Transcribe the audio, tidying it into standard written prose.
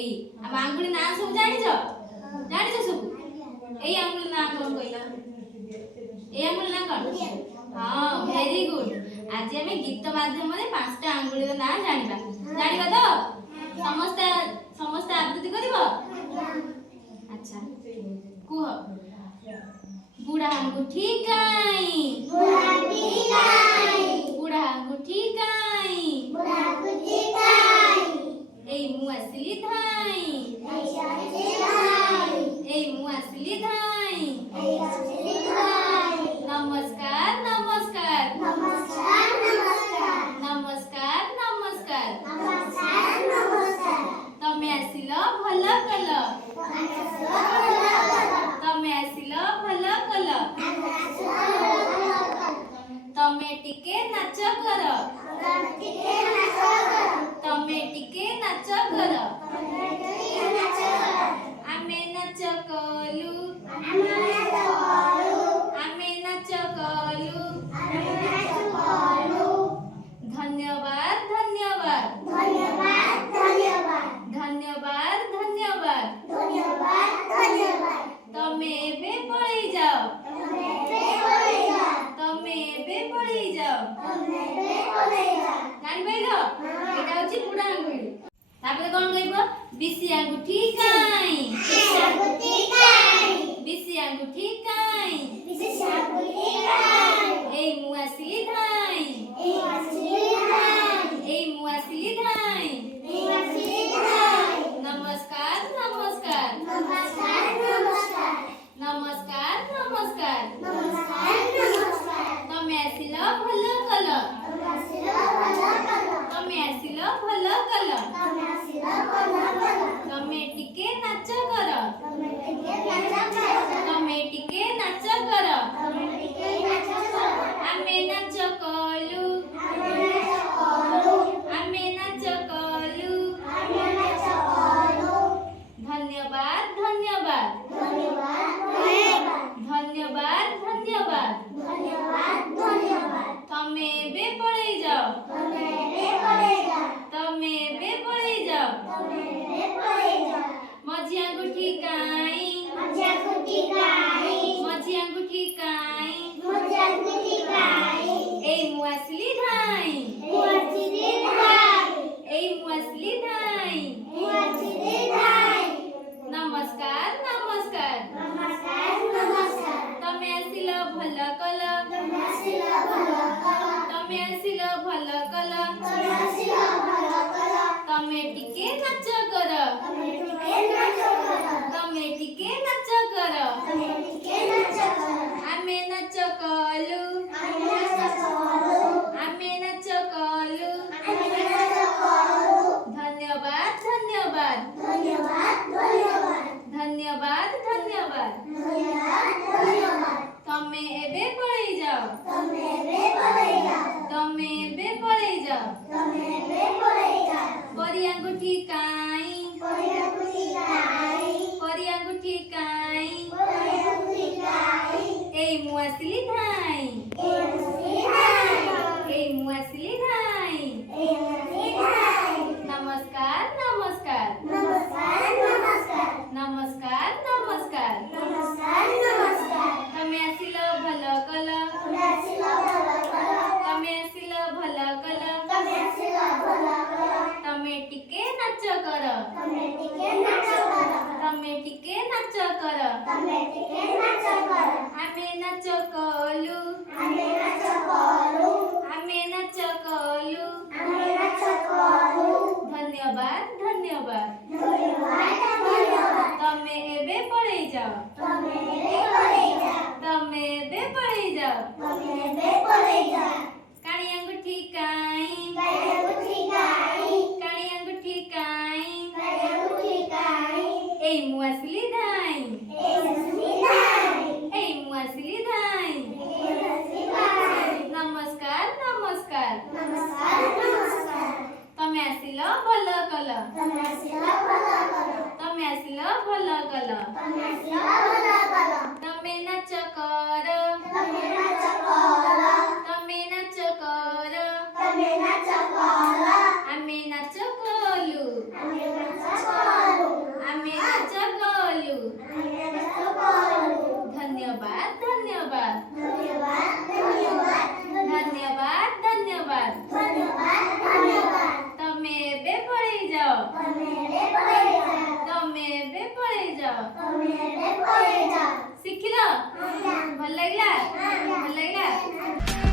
एई हम आंगुली ना सब जानि छ सब एई आंगुली ना कोन कहला एई आंगुली ना कोन हां वेरी गुड आज हम गीत माध्यम रे पांचटा आंगुली रो ना जानिबा तो समस्त आवृत्ति करबो अच्छा कुह बुढ़ा अंगूठी काई बुढ़ा अंगूठी काई एई मु असली धाई एई मु असली धाई नमस्कार नमस्कार नमस्कार नमस्कार तमे आसिल भल कल तमे आसिल भल कल तमे टिके नाच कर तमे टिके नाच कर आमे नाच कलु आमे नाच कलु धन्यवाद धन्यवाद धन्यवाद धन्यवाद तमे एबे पळी जाओ तमे एबे पळी जाओ जानि पाइलो एटा होची बुढ़ा आंगुली तापर कोन कहबो बिसी आंगुठी काई बिसी आंगुठी काई एई मु असली धाई एई मु असली धाई नमस्कार नमस्कार नमस्कार तमे आसिल भल कल तमे आसिल भल कल तमे टिके नाच कर तमे टिके नाच कर आमे नाच कलु आमे नाच कलु धन्यवाद धन्यवाद धन्यवाद तमे एबे पळी जाओ तमे एबे पळी जाओ मझी अंगूठी काई मझी अंगूठी काई एई मु असली धाई एई मु असली धाई नमस्कार नमस्कार तमे आसिल भल कल तमे आसिल भल कल तमे टिके नाच कर तमे टिके नाच कर आमे नाच कलु आमे नाच कलु धन्यवाद धन्यवाद धन्यवाद तमे एबे पळी जाओ तमे एबे पळी जाओ परी अंगूठी काई परी अंगूठी काई एई मु असली धाई एई मु असली धाई नमस्कार नमस्कार तमे आसिल भल कल तमे आसिल भल कल तमे टिके नाच कर तमे टिके नाच कर आमे नाच कलु आमे नाच कलु धन्यवाद तमे एबे पळी जाओ तमे एबे पळी जाओ काणी अंगूठी काई काणी अंगूठी काई एई मु असली धाई एई मु असली धाई नमस्कार तमे आसिल भल कल तमे आसिल भल कल तमे नाच कर तमे नाच कर आमे नाच कलु ଶିଖିଲ ଭଲ ଲାଗିଲା ଭଲ ଲାଗିଲା।